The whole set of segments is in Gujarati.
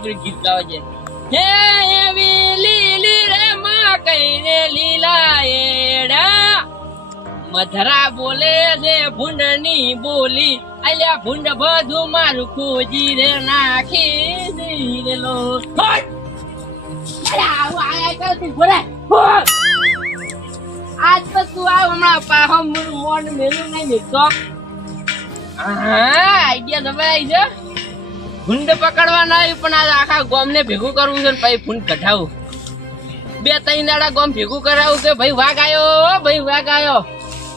કરી ગીત ગાવે છે હે એવી લીલી રે માં રે લીલા એડા. મધરા બોલે છે ભૂંડની બોલી. અલ્યા ભૂંડ બધું મારું ખોજી રે નાખી હટ! આજ તો તું આવ હમણાં પાહો મોન મેલું નહીં નીકળતો હા, આઈડિયા દબાઈ છે. ભૂંડ પકડવાના આવ્યું પણ આ આખા ગોમને ભેગું કરવું છે ને પછી ફૂંડ કઢાવું. બે ત્રણ દાડા ગોમ ભેગું કરાવું કે ભાઈ, વાઘ આવ્યો ભાઈ, વાઘ આવ્યો.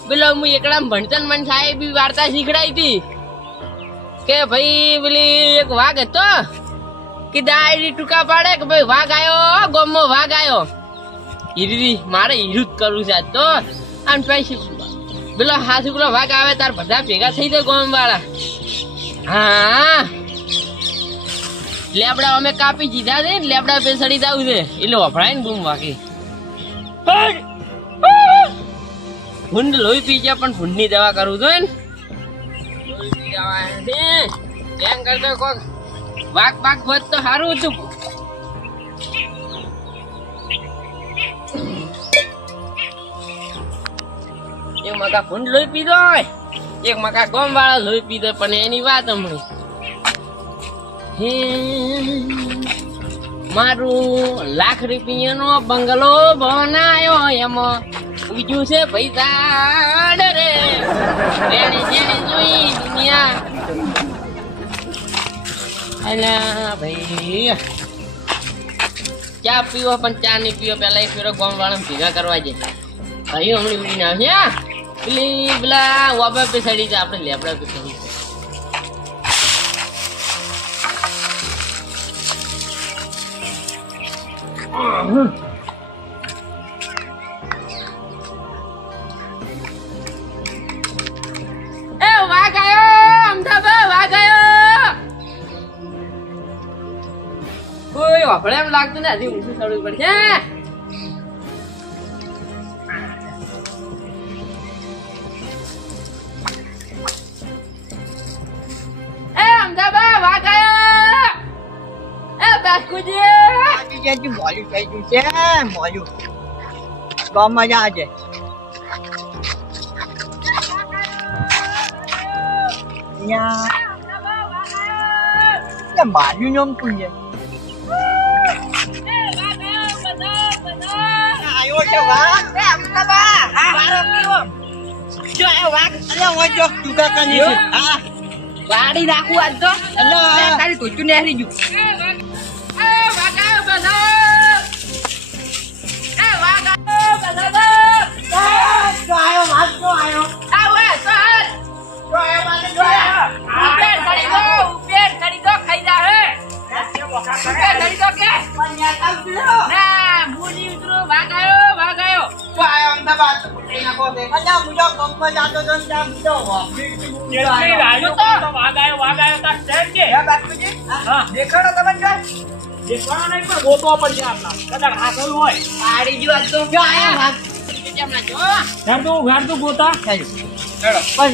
પેલો હું એકડા ભણતન મન બી વાર્તા શીખડાઈ હતી. કે ભાઈ, પેલી એક વાઘ હતો કે દાયરી ટૂંકા પાડે કે ભાઈ, વાઘ આવ્યો ગોમમાં વાઘ આવ્યો. હીરી મારે હીરું જ કરવું છે આજ તો. અને પછી પેલો હાથ, પેલો વાઘ આવે, તાર બધા ભેગા થઈ જાય ગોમ વાળા હા લેબડા અમે કાપી દીધા છે લેબડા પેસડી દાવ છે. એટલે વફરાય ને બૂમ વાગી. ભૂંડ લોહી પી ગયા, પણ ભૂંડની દવા કરવું જોઈએ એમ કરતો કોક વાઘ પાક વધ તો સારું હતું. એક મકા ભૂંડ લોહી પીધો હોય, એક મકા ગોમ વાળા લોહી પીધો પણ એની વાત હમણાં હે. મારું લાખ રૂપિયાનો બંગલો બનાયો એમાં. બીજું છે પૈસા ડરે એને જેને જોઈ દુનિયા. અલા ભાઈ. ચા પીવો પણ ચા નહીં પીવો. પેલા એક ફેરો ગોમ વાળા ભેગા કરવા જાય ભાઈ હમણાં ઉડીને આવશે પેલી પેલા વાબા પીસાડી છે આપણે લેબડા પેસાડી વાપરે એમ લાગતું નથી ઊંધું ચડવું પડશે. મોલ્યું થઈ ગયું છે મજા આવે અહીંયા. એટલે માર્યું નામ શું છે? આવ્યો છે જો જો છે. વાડી નાખું આજ તો. તારી ટોચું નેહરી ગયું. જો આવ્યો વાઘ જો આવ્યો આવે ચાલ જો આવ્યો વાઘ જો આવ્યો ઉપેર કરી દો ઉપેર કરી દો ખાઈ જા વાઘ આયો. વાઘ આયો ગોતા મુજો કંપમાં જાતો તો ત્યાં મુજો જો તો હે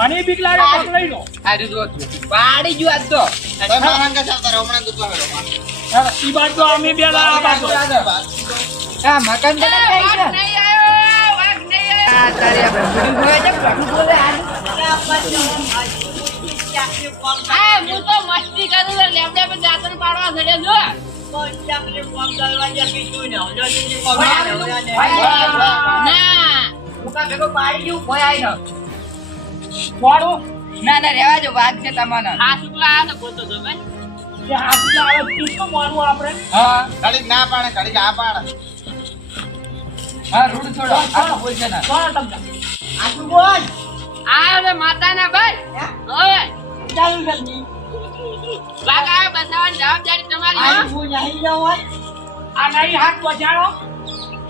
બાપુજી હા. જો પાડી જો આજ તો. જો આવ્યો વાઘ કેમ ના જો પણ મને બાર તો છે બે જો તું પાડી જો આજ તો હા મકાન એ, નહીં આયો વાઘ નહીં આયો આ હું તો મસ્તી કરું લેમડા પર દાંતણ પાડવા ચડે જો. ના ના રેવા જો વાત છે તમારો આ શુક્લા આ તો ગોતો છો ભાઈ હા ઘડીક ના પાડે ઘડીક આ પાડે હા રૂડ છોડો આ બોલ આ માતા માતાના ભાઈ હવે ચાલુ આવ્યો બસાવવાની જવાબદારી તમારી આ હો. હું નહીં જાઉં હોય.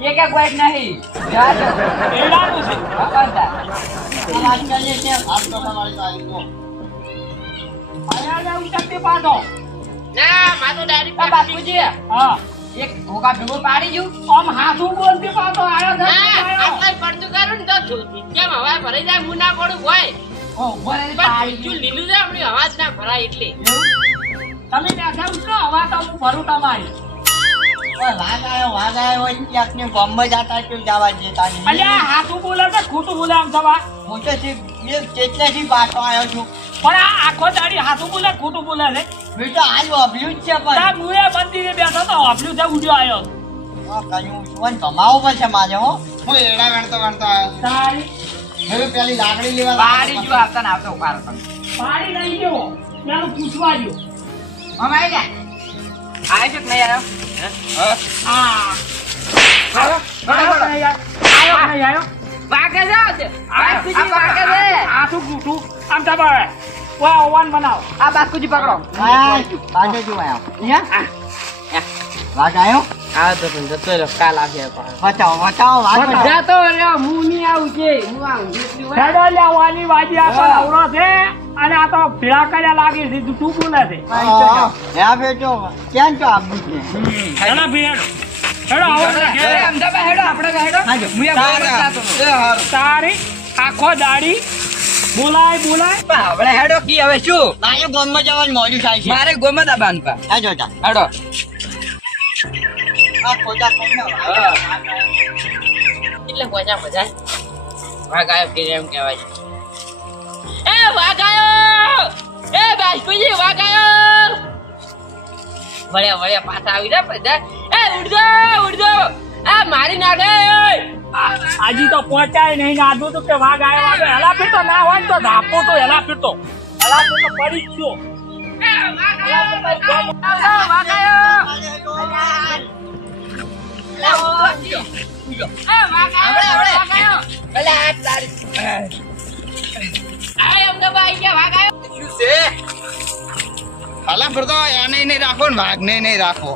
એ કે કોઈ નહીં. જા દો હા, બંધા. આ કરીએ છે હાથ તો તમારી તારીખ નો. ના મારું ડાયરેક્ટ આ બાપુજી એક ભોગા ભેગો પાડી જુ ના આટલા પડતું કરું ને તો કેમ હવા ભરાઈ જાય હું ના પડું હોય. ઓ ઊભો રહી પણ પાડી બીજું લીલું છે આપણી અવાજ ના ભરાય એટલે. તમે બેઠા ઉતરો હવા તો હું ભરું તમારી. વાઘ આયો વાઘ આયો હોય ક્યાંક ને ગામમાં જવા દેતા અલ્યા હાથું બોલે છે ખોટું બોલે આમ સવા હું તો જી- પાછો આવ્યો છું. પણ આ આખો દાડી હાથું બોલે ખોટું બોલે છે. મેં તો આજ વાપર્યું જ છે પણ. તા મુએ મંદિરે બેઠો તો હોપલું છે ઉડ્યો આવ્યો કયું સુવન કમાવું પડશે મારે હો. હું એડા વેણતો વેણતો આવ્યો તારી હવે પેલી લાકડી લેવા પાડી જો આવતા ને આવતા તમે. પાડી લઈ ગયો પેલું પૂછવા ગયો મામા જા. આવ્યો છે કે નહીં આવ્યો? હા આવ્યો? આવ્યો બરાબર. કે નહીં આવ્યો? આવ્યો કે નહીં આવ્યો? છે આજે. બાસ્કુજી વાગે છે. હાથું ગૂંઠું આમ દબાવે વાહ ઓવન બનાવો આ બાસ્કુજી પકડો હા, પાછો જો આયો અહીંયા વાઘ આયો આ તો પણ જતો રહ્યો કાલ આવશે બતાવો વાઘ બતાવો. જતો રહ્યો હું નહીં આવું છે હું આવું. હેડો લેવાની વાજી આ તો નવરો છે અને આ તો ભેળા કર્યા લાગે છે જૂઠું બોલે છે હા, બેટો ક્યાં તો છે હેડો ભી હેડો આવો. હેડો આપણે હેડો. હું. તારી. આખો દાડી. બોલાય બોલાય. પણ આપણે હેડો. કી હવે શું? મારે ગામમાં જવાનું મોડું થાય છે. મારે ગોમત દબાન પા. હેડો હેડો. આ ખોટા કોઈને વાઘ આવ્યો કે એમ કહેવાય એ વાઘ આવ્યો! એ બાજપુજી વાઘ આવ્યો! વળ્યા વળ્યા પાછા આવી રહ્યા બધા. એ ઉડજો ઉડજો! આ મારી નાખે. આજી તો પહોંચાય નહીં ને આદુ તો કે વાઘ આવ્યો. વાઘ. હેલા પીતો ના હોય તો ધાપો તો હેલા પીતો હેલા પીતો પડી ગયો વાઘ આવ્યો. હાલા ફરતો એને નહીં રાખો ને વાઘને નહીં રાખો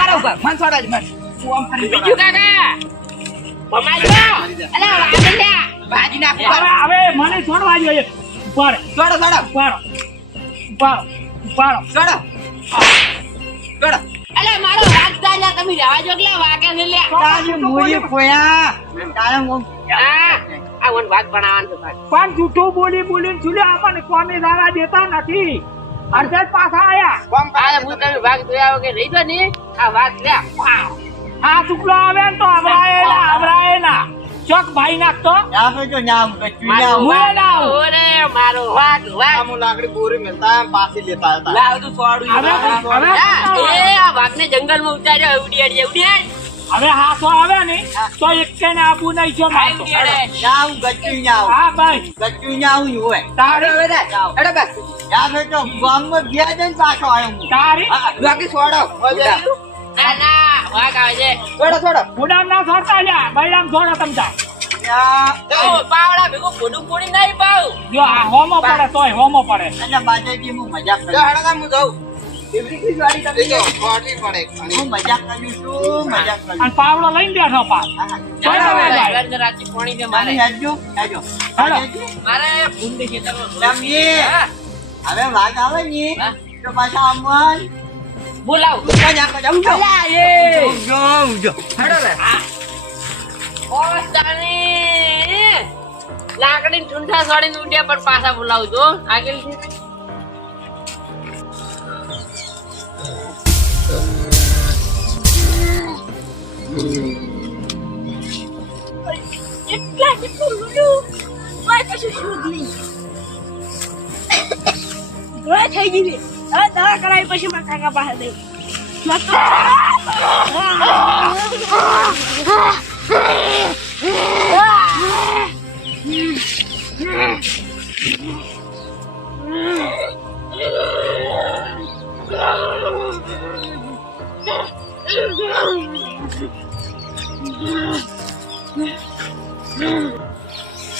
છે તો વાઘ આવ્યો છે હે? વાલા. ઊભા રહો, ઊભા. મન છોડો જ, મન. તું આમ ફરી બીજું કાકા ભાજી નાખ, હવે ઊભા રહો. હવે મને છોડવા જોઈએ ઉપર છોડો, છોડો, ઉપર ઉપર ઉપર છોડો. છોડો. તારી મૂડી ખોયા તારા મો- પણ જૂઠું બોલી બોલી છુલે આપણને કોમી દાવા દેતા નથી અડધે પાછા આયા. આ શુક્લો આવે ને તો અમરાય ના અમરાય ના ચોક ભાઈ નાખતો. ત્યાં પછી ના આવું, કચ્છું ના ઓરે મારો આવું. આ હું લાકડી બોરી મેલતા એમ પાછી લેતા હતા. લાવ તું છોડું. હવે હવે જંગલમાં ઉતાર્યો ઉડી ઉડી હવે હાથો આવે ને તો એક કે ને આબુ નહીં છો મારું ના ગચ્યું કચ્છું હા ભાઈ. ગચ્યું આવું હોય. તારે હવે હેડો. એડા બસ. ત્યાં પછી ગામમાં ગયા છે પાછો આવ્યો હું. તારી? બાકી છોડો. ઉડા. વાઘ આવે છે. છોડો, છોડો. ઉડામ ના છોડતા જા બૈરામ છોડો તમતા ત્યાં પાવડા ભેગું ખોટું પોડી નહીં પાવ જો આ હોમો પડે તોય હોમો પડે. અને બાજુથી હું મજાક કરું. હેડો, હું જાઉં. એવરી વાળી તમે એ તો ખોટી પડે ખાલી. હું મજાક કરું છું, મજાક કરું. અને પાવડો લઈને બેઠો પોણી મારે હવે વાઘ આવે ને. તો પાછા અમન બોલાવ મજાક કરું. ઊંઘો. ઊંઘો, ઊંઘો. હેડો, લે. ઓ તાણી લાકડી ઠૂંઠા સોડીને ઉડ્યા પણ પાછા બોલાવું છો આગળ એટલા કેટલું લૂડું થયું જ નહીં હવે થઈ ગઈ હવે દવા કરાવી પછી મારા કાકા પાસે દેવું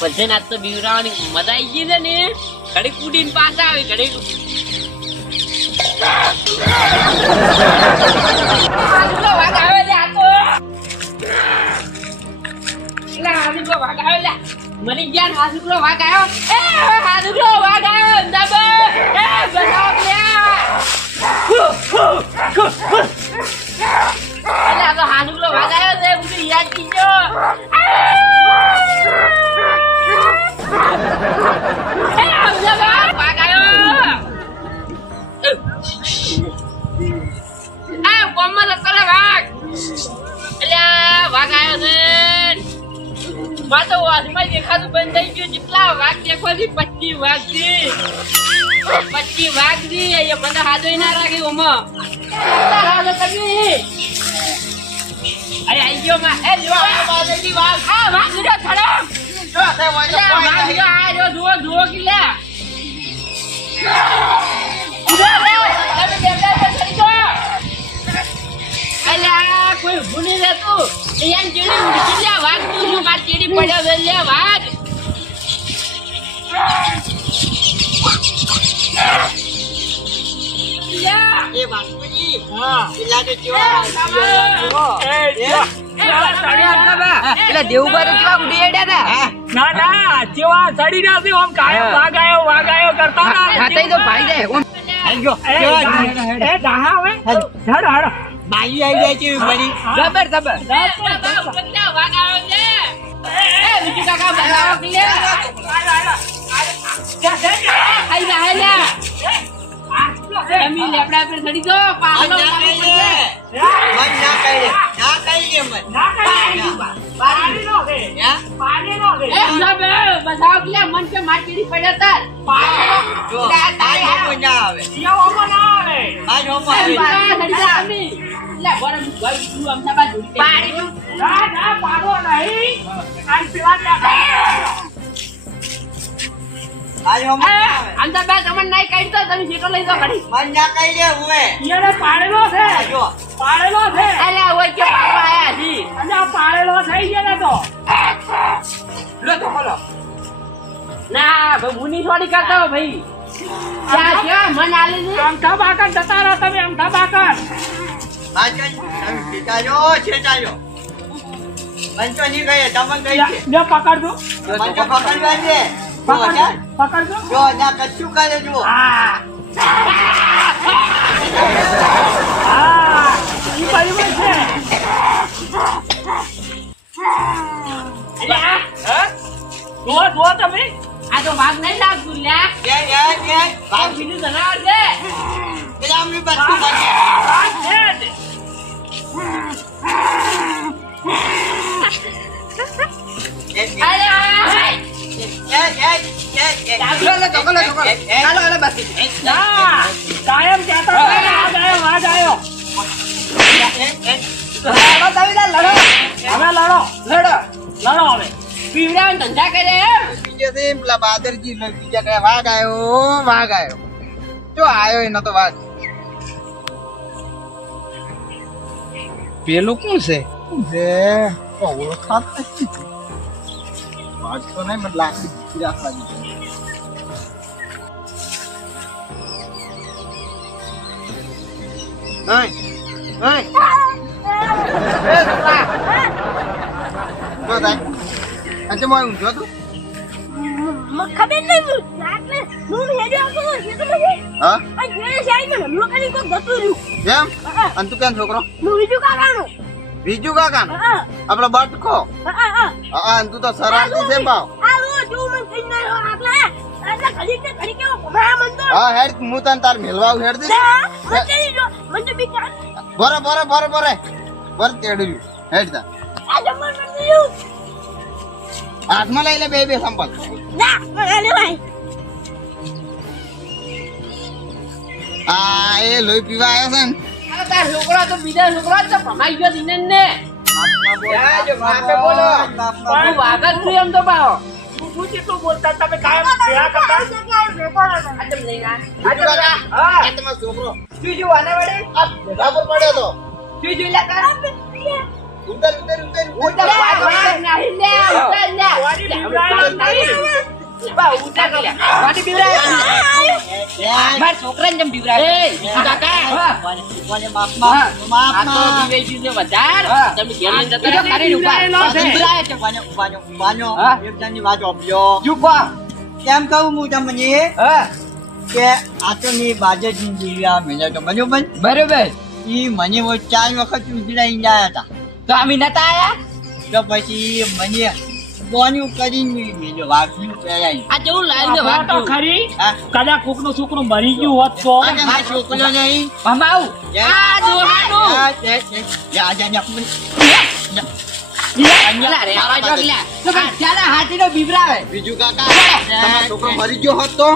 બધે નાચ તો બીવરાવાની મજા આવી ગઈ છે ને. ઘડીક ઉડીને પાછા આવી, ઘડીક. એટલે. મરી ગયા હાથુકડો વાઘ આવ્યો એ હાથુકડો વાઘ આવ્યો દબો એ બચાવ લ્યા આ તો હાથુકડો વાઘ આવ્યો છે, બધું યાદ કીજો દેખાતું બંધ થઈ ગયું, જેટલા વાઘ દેખવાથી પચી થી પચી થી એ મને હાથો ના રાખી ઓમાં. હાથો તમે અરે આઈ ગયો માં. એ આ બાજુથી વાઘ આ વાઘ લીધો થડો. અલ્યા વાઘ લીધો. આ જો જુઓ જુઓ, કિલ્લા. ઉધર કોઈ ઊભું નહીં રહેતું. અહીંયા ચીડી ઉડકી લ્યા વાઘ તું શું? માર ચીડી પડ્યો છે લ્યા વાઘ એ બાપુજી હા. પેલા તો કેવા જુઓ. એ બાબા. એટલે દેવુભાઈ તો કેવા ઉડી હેડ્યા ના ના જેવા ચડી રહ્યા છે આમ કાયમ વાઘ આયો કરતા ના ખાતા તો ભાઈ જાય. ઓમ. એ, એ દાહા હવે. હેડ હેડ બાયું આવી જાય છે બધી જબર જબર મન કે ચીડી પડ્યા તા. જો, આજ હોમો ના આવે. જા, અમદાવાદ દે. તમને નહીં કાઢી તો તમે સીટો લઈ જાઓ ઘડી. મન ના કહીએ હુંએ. પાડેલો છે જો, પાડેલો છે અલ્યા, ઓય કે પાડવા આયા છી. અને પાડેલો થઈ ગયો ને તો લો ના ભાઈ હું નહીં થોડી કરતા ભાઈ ક્યાં ક્યાં મન આલી છે અંગઠા બાકર જતા રહો તમે અંગઠા બાકર તમે પીટાજો, છેટાજો. મન તો નહીં કહીએ, તમને કહીએ. જો પકડજો. મન તો પકડવા. જો, પકડજો જા. પકડજો. જો, ના કશું કરે જો. હા. હા. ઈ બરાબર છે. અલ્યા, જો જો તમે. આ તો વાઘ નહીં લાગતું લ્યા કે, કે, કે, ભાગ બીજું જનાવર છે. પેલા અમને બધું બને. આ છે. જ. કે, કે, અલ્યા, કે, કે, કે, કે. લો લો તો લો તો હાલો હાલો બસ ના કાયમ કહેતા હતા ને, આજ આયો આજ આયો લડો દવીલાલ લડો હવે લડો લડો લડો હવે. પીવડાવવાનો ધંધા કરે બીજેથી પેલા બાદરજી બીજા કયા વાઘ આવ્યો વાઘ આયો. જો આયો એનો તો વાઘ. પેલું કોણ છે? જે ઓળખાત નથી. વાઘ તો નહીં મને લાકડી ભૂખી રાખવા દીધી નહીં નહીં એ છોકરા જો. થાય આજે મોય ઊંઘ્યો તું મને ખબર નહીં હું તો મને હા? આ જોડે સાઈડમાં હમલો કરી કોઈ ગતું રહ્યું. કેમ? હા અને તું કેમ છોકરો? હું બીજું કાકાનો. બીજું કાકા આપણો બટકો? હા તું તો સરારતી છે ભાવ. આ રો જો મને કઈ ના રહ્યો આટલા આટલા ઘડી ને ઘડી કેવો ઘુમા મન તો હા હેડ હું તને તાર મેલવાવ હેડ દે ના અત્યારે જો મને તો બીક લાગે. બરે બરે બરે બરે બરે તેડ્યું હેડ તા આ જમણ મને રહ્યું. હાથમાં લઈ લે બે બે સંપલ. આ એ લોહી પીવા આવ્યો છે ને. આ તો બીજા છોકરા તો ભમાઈ ગયો દિનેન ને. છોકરો શું જોયું વડે? પડ્યો તો. શું જોઈ લે ઉતર ઉતર ઉતર ઉતર નહીં લે, ઉતાર લે. જેમ. કેમ કહું હું તમને કે આ તો ની બાજે જીવ્યા મેલે તો બરોબર બરોબર ઈ મને ચાર વખત ઉજડાઈ ગયા હતા તો અમે નતા આયા તો પછી મને બોન્યું કરીને મેલ્યો વાગ્યું પહેરાય. આ જેવું લાઈન છે? વાત તો. ખરી. હા. કદાચ કોકનું છોકરું મરી ગયું હોત તો. મારો છોકરો નહીં? મામા આવું આ દોહાનું. જા, જા, જા, જા, જા, જા. અલા રે, આવા જો લ્યા. તો કાંઈ ચાલે હાથીનો બીવરાવે બીજું કાકા છોકરો મરી ગયો હોત તો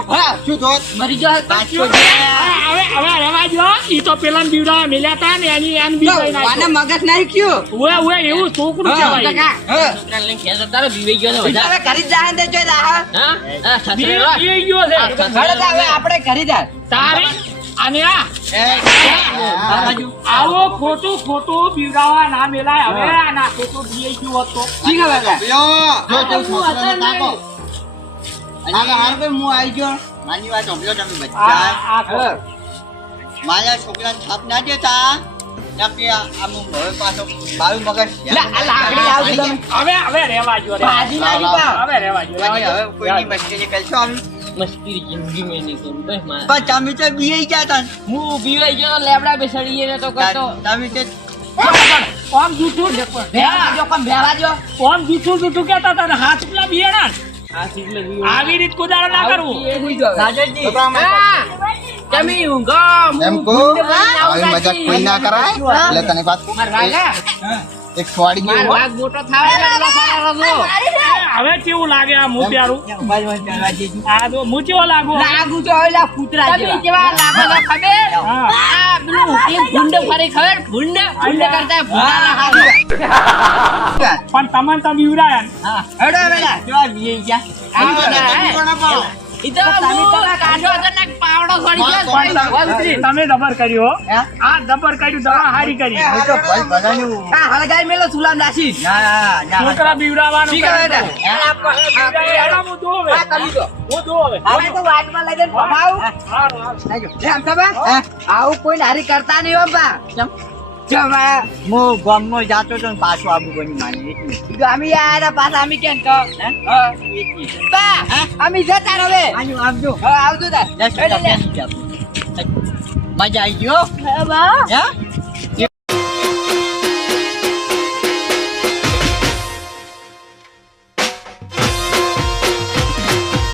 શું થોત મરી ગયો તો હવે હવે રહેવા દો ઈ તો પેલા બીવડા મેલ્યા હતા ને એની એમ બી લઈ મગજ નહીં ગયું ઓએ ઓએ એવું છોકરું કહેવાય કાકા. હા. લઈને ઘેર જતા રહો, ગયો છે વધાર. હવે જાય ને જોઈ જા હા. હા? હા, સસરે બી- રહો. બી ગયો છે આ સસરે ઘરે જા, હવે આપણે ઘરે જા તારે અને આ આ બાજુ. આવો ખોટું ખોટું બીવડાવા ના મેલાય. હવે આ ના ખોટું ગયું હોત ઠીક હવે જા. જો તું હું આવી ગયો. મારી વાત સાંભળો તમે બધા. મારા છોકરાને થાપ ના દેતા. હવે. હવે રેવા જો. હવે રહેવા દો હવે દો. મસ્તી કરશો અમે મસ્તી જિંદગી મેં નહીં કરું બસ મારે. પણ તમે તો બીઈ ગયા તા. હું બીવાઈ ગયો લેબડા બેસાડીએ ને તો કરતો તમે તે કોમ જૂઠું ભેવા જો, કોમ ભેવા જો? કોમ જૂઠું જૂઠું કહેતા તા ને હાથ પેલા બીવાઈ આવી રીત કુદાડો ના કરવું આવું ભૂઈ જો હવે. રાજાજી હા, તમે ઊંઘો, એમ કહું ગુંડ બનીને આવું આવી મજાક કોઈ ના કરાય એટલે તને વાત. માર એક સ્વાડી માર વાઘ મોટો થાવ એટલે પેલા સારા રસો. હવે કેવું લાગે આ મું પ્યારું. આ તો મું કેવો લાગુ. લાગુ તો હવે લા કૂતરા તમે જેવા. કેવા લાગો છો ખબર? આ બ્લુ એક ગુંડ ફરી ખબર? ગુંડ? ગુંડ કરતા ભૂંડાના હાથ. પણ તમને તો બીવડાયા હા. હેડો વેલા જો બીએ ગયા? આ તો તમે દબર કર્યું આ દબર કર્યું દવા હારી કરી. હળગાઈ મેલો સુલામ છોકરા બીવડાવવાનું? આવું કોઈ નારી કરતા નહીં બા. આ હું ગામમાં જાતો તો પાછો આબુ બની માની. એટલું ગામી આયા પાછા અમે કેમ તો હા. બા અમે જતા રવે આનું આવજો. હા આવજો તાર. મજા આવી ગયો બા. હે?